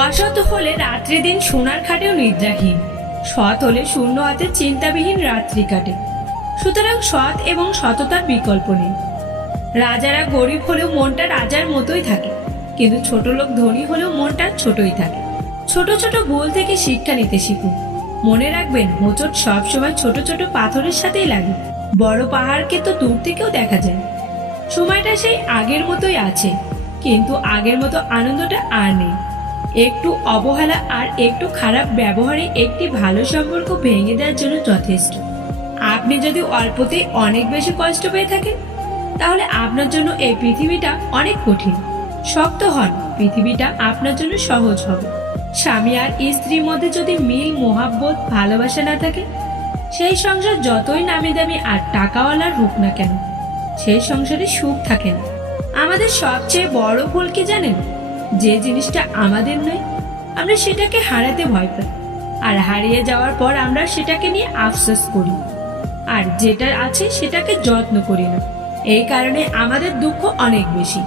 অসৎ হলে রাত্রি দিন সোনার খাটেও নিদ্রাহীন, সৎ হলে শূন্য হাতে চিন্তাবিহীন রাত্রি কাটে। সুতরাং সৎ এবং সততার বিকল্প নেই। রাজারা গরিব হলেও মনটা রাজার মতোই থাকে, কিন্তু ছোট লোক ধনী হলেও মনটা ছোটই থাকে। ছোট ছোট ভুল থেকে শিক্ষা নিতে শিখুন। মনে রাখবেন, হোঁচট সবসময় ছোট ছোট পাথরের সাথেই লাগে, বড় পাহাড়কে তো দূর থেকেও দেখা যায়। সময়টা সেই আগের মতোই আছে, কিন্তু আগের মতো আনন্দটা আর নেই। একটু অবহেলা আর একটু খারাপ ব্যবহারে একটি ভালো সম্পর্ক ভেঙে দেওয়ার জন্য যথেষ্ট। আপনি যদি অল্পতেই অনেক বেশি কষ্ট পেয়ে থাকেন, তাহলে আপনার জন্য এই পৃথিবীটা অনেক কঠিন। শক্ত হন, পৃথিবীটা আপনার জন্য সহজ হবে। স্বামী আর স্ত্রীর মধ্যে যদি মিল, মোহাব্বত, ভালোবাসা না থাকে, সেই সংসার যতই নামি দামি আর টাকাওয়ালার হোক না কেন, সেই সংসারে সুখ থাকে না। আমাদের সবচেয়ে বড় ভুল কি জানেন? যে জিনিসটা আমাদের নয়, আমরা সেটাকে হারাতে ভয় পাই, আর হারিয়ে যাওয়ার পর আমরা সেটাকে নিয়ে আফসোস করি, আর যেটা আছে সেটাকে যত্ন করি না। এই কারণে আমাদের দুঃখ অনেক বেশি।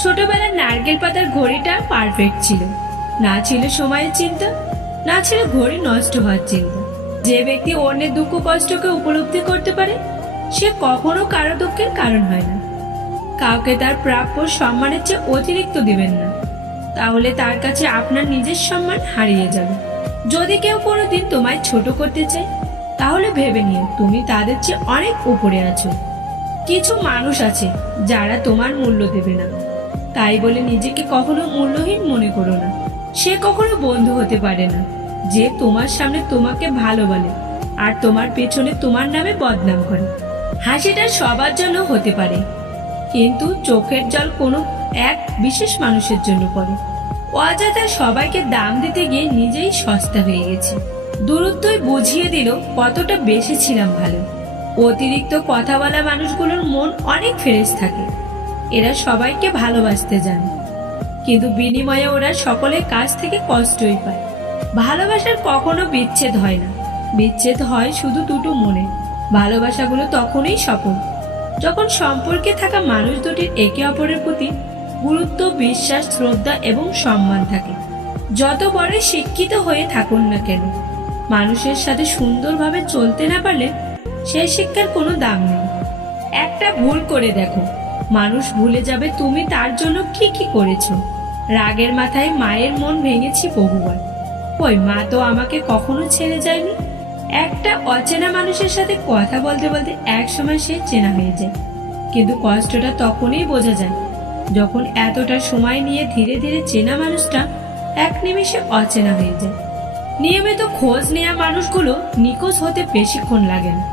ছোটবেলার নারকেল পাতার ঘড়িটা পারফেক্ট ছিল, না ছিল সময়ের চিন্তা, না ছিল ঘড়ি নষ্ট হওয়ার চিন্তা। যে ব্যক্তি অন্যের দুঃখ কষ্টকে উপলব্ধি করতে পারে, সে কখনো কারো দুঃখের কারণ হয় না। কাউকে তার প্রাপ্য সম্মানের চেয়ে অতিরিক্ত দিবেন না, তাহলে তার কাছে আপনার নিজের সম্মান হারিয়ে যাবে। যদি কেউ কোনোদিন তোমায় ছোট করতে চায়, তাহলে ভেবে নিও তুমি তাদের চেয়ে অনেক উপরে আছো। কিছু মানুষ আছে যারা তোমার মূল্য দেবে না, তাই বলে নিজেকে কখনো মূল্যহীন মনে করো না। সে কখনো বন্ধু হতে পারে না যে তোমার সামনে তোমাকে ভালো বলে আর তোমার পেছনে তোমার নামে বদনাম করে। হাসিটা সবার জন্য হতে পারে, কিন্তু চোখের জল কোনো এক বিশেষ মানুষের জন্য পড়ে। অযথা সবাইকে দাম দিতে গিয়ে নিজেই সস্তা হয়ে গেছি। দূরত্বই বুঝিয়ে দিল কতটা বেশি ছিলাম ভালো। অতিরিক্ত কথা বলা মানুষগুলোর মন অনেক ফ্রেশ থাকে, এরা সবাইকে ভালোবাসতে জানে, কিন্তু বিনিময়ে ওরা সকলের কাছ থেকে কষ্টই পায়। ভালোবাসার কখনো বিচ্ছেদ হয় না, বিচ্ছেদ হয় শুধু দুটো মনে। ভালোবাসাগুলো তখনই সফল যখন সম্পর্কে থাকা মানুষ দুটির একে অপরের প্রতি গুরুত্ব, বিশ্বাস, শ্রদ্ধা এবং সম্মান থাকে। যত বড় শিক্ষিত হয়ে থাকুন না কেন, মানুষের সাথে সুন্দরভাবে চলতে না পারলে সেই শিক্ষার কোনো দাম নেই। একটা ভুল করে দেখো, মানুষ ভুলে যাবে তুমি তার জন্য কি কি করেছো। রাগের মাথায় মায়ের মন ভেঙেছি বহুবার, ওই মা তো আমাকে কখনো ছেড়ে যায়নি। একটা অচেনা মানুষের সাথে কথা বলতে বলতে এক সময় সে চেনা হয়ে যায়, কিন্তু কষ্টটা তখনই বোঝা যায় যখন এতটা সময় নিয়ে ধীরে ধীরে চেনা মানুষটা এক নিমিষে অচেনা হয়ে যায়। নিয়মিত খোঁজ নেওয়া মানুষগুলো নিখোঁজ হতে বেশিক্ষণ লাগে না।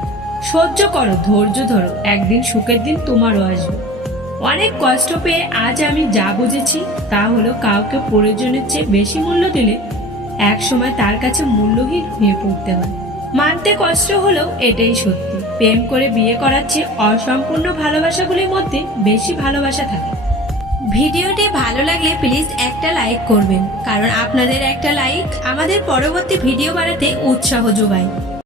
সহ্য করো, ধৈর্য ধরো, একদিন সুখের দিন তোমারও আসবে। অনেক কষ্ট পেয়ে আজ আমি যা বুঝেছি তা হলো, কাউকে প্রয়োজনের চেয়ে বেশি মূল্য দিলে এক সময় তার কাছে মূল্যহীন হয়ে পড়তে হয়। মানতে কষ্ট হলেও এটাই সত্যি। প্রেম করে বিয়ে করার চেয়ে অসম্পূর্ণ ভালোবাসাগুলির মধ্যে বেশি ভালোবাসা থাকে। ভিডিওটি ভালো লাগলে প্লিজ একটা লাইক করবেন, কারণ আপনাদের একটা লাইক আমাদের পরবর্তী ভিডিও বানাতে উৎসাহ যোগায়।